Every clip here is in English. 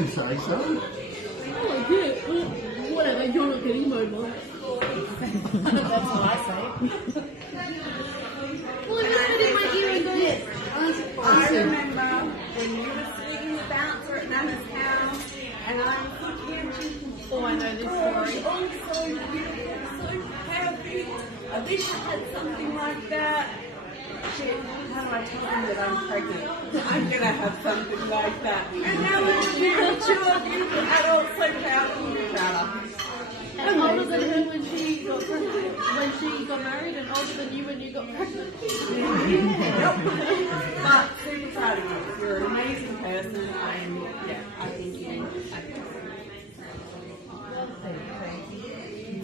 can say so. Oh, yeah. Well, whatever, you're not getting mobile. That's what I say. Well, I just had in my ear and go, I remember when you were sitting the bouncer at Nana's house, and I'm cooking and thinking, oh, I know this story. oh, so beautiful, so happy. I wish I had something like that. Shit, how do I tell them that I'm pregnant? I'm going to have something like that. And now we're two beautiful adults, so proud of each other. And older than her when she got pregnant, when she got married, and older than you when you got pregnant. Yep. But super proud of you. You're an amazing person, and yeah, I think you.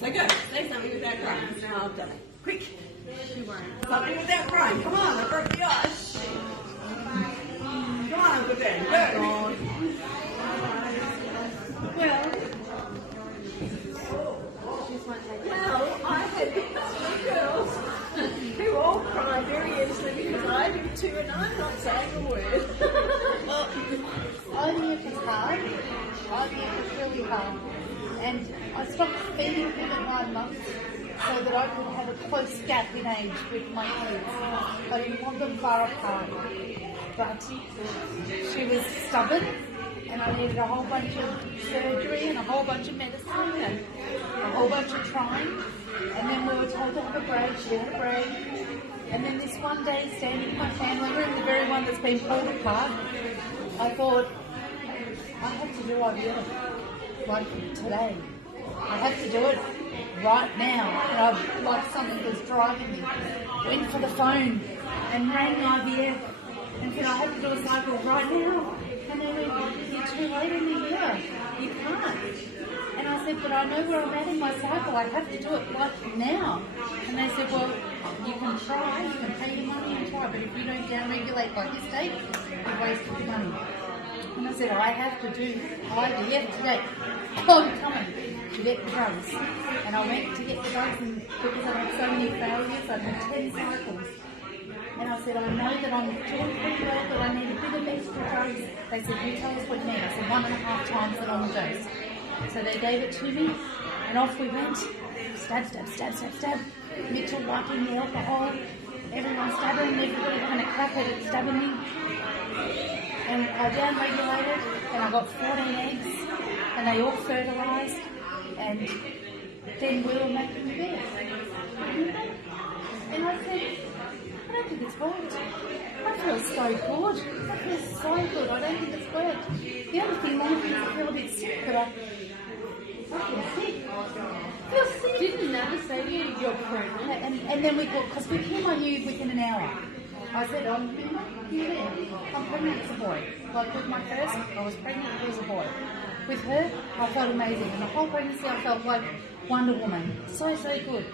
So go, say something without crying. Now I've done it. Quick. She won't. Something without crying. Come on, I broke the ice. Come on, Uncle Dan. Go. Well, I had three girls who all cry very easily because I do too, and I'm not saying a word. Well, IVF is hard. IVF is really hard. And I stopped feeding him at 9 months so that I could have a close gap in age with my kids. I didn't want them far apart. But she was stubborn, and I needed a whole bunch of surgery and a whole bunch of medicine and a whole bunch of trying. And then we were told to have a break. She had a break. And then this one day, standing in my family room, the very one that's been pulled apart, I thought, I have to do IVF. Like today. I have to do it right now. And I, like something was driving me. Went for the phone and rang IVF and said, I have to do a cycle right now. And they went, you're too late in the year. You can't. And I said, but I know where I'm at in my cycle. I have to do it like now. And they said, well, you can try. You can pay your money and try. But if you don't down-regulate by this date, you've wasted your money. And I said, I have to do IVF today. I'm coming to get the drugs. And I went to get the drugs, and because I had so many failures, I had 10 cycles. And I said, I know that I'm doing pretty well, but I need a bit of extra drugs. They said, you tell us what you need. I said, 1.5 times the normal dose. So they gave it to me, and off we went. Stab, stab, stab, stab, stab. Mitchell wiping the alcohol. Everyone stabbing, everybody having a crack at it, stabbing me. And I down-regulated, and I got 14 eggs, and they all fertilised, and then we were making the bed. And I said, I don't think it's worked. I feel so good. I feel so good. I don't think it's worked. The other thing might be I feel a bit sick, but I feel sick. I feel sick. Didn't Nana say to you, you're pregnant? And then we got, because with him I knew within an hour. I said, I'm pregnant as a boy. Like with my first, I was pregnant as a boy. With her, I felt amazing. And the whole pregnancy, I felt like Wonder Woman. So, so good.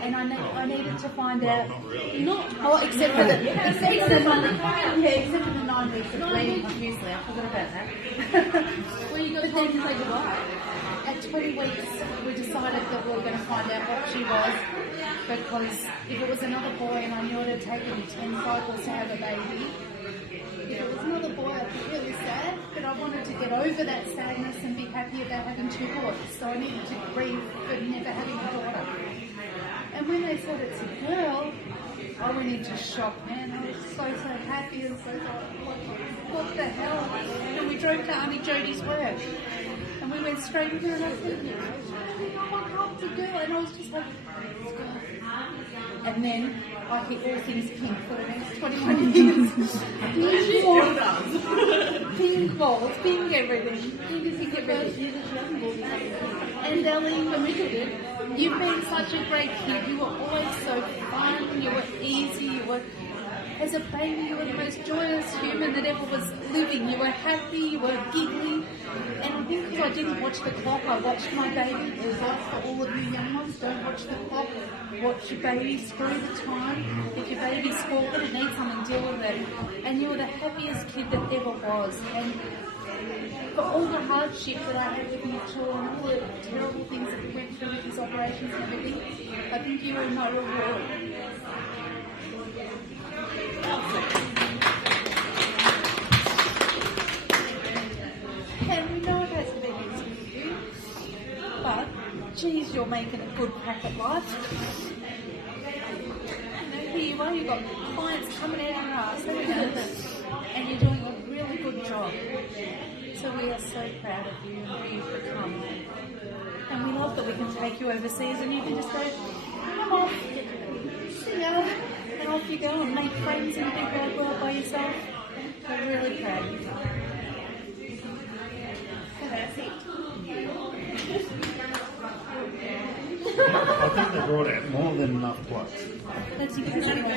And I needed to find out, except for the 9 weeks of bleeding profusely. I forgot about that. Well, you got to then say goodbye. At 20 weeks, we decided that we were going to find out what she was, because if it was another boy and I knew it had taken me 10 cycles to have a baby, if it was another boy, I'd be really sad, but I wanted to get over that sadness and be happy about having 2 boys, so I needed to grieve for never having a daughter. And when they said it's a girl, I went into shock, man. I was so happy and so what the hell? And we drove to Auntie Jodie's work. And we went straight in there, and I said, oh my God, it's a girl. And I was just like, it's a girl. And then I hit all things pink for the next 21 years. Pink balls, pink everything. Pink everything. And Ellie, when we did it, you've been such a great kid. You were always so fun. You were easy. You were, as a baby, you were the most joyous human that ever was living. You were happy. You were giggly. And I think because I didn't watch the clock, I watched my baby. Advice for all of you young ones: don't watch the clock. Watch your baby through the time. If your baby's squawking, it needs something, deal with it. And you were the happiest kid that ever was. And for all the hardship that I had with Mitchell and all the terrible things that we went through with his operations and everything, I think you were my reward. And geez, you're making a good crack at life. Here you are, you've got clients coming out our arse, and you're doing a really good job. So we are so proud of you and who you've become. And we love that we can take you overseas and you can just go, come off, see ya, and off you go and make friends in the big wide world by yourself. We're really proud of you. So that's it. I think they brought out more than enough blokes. That's exactly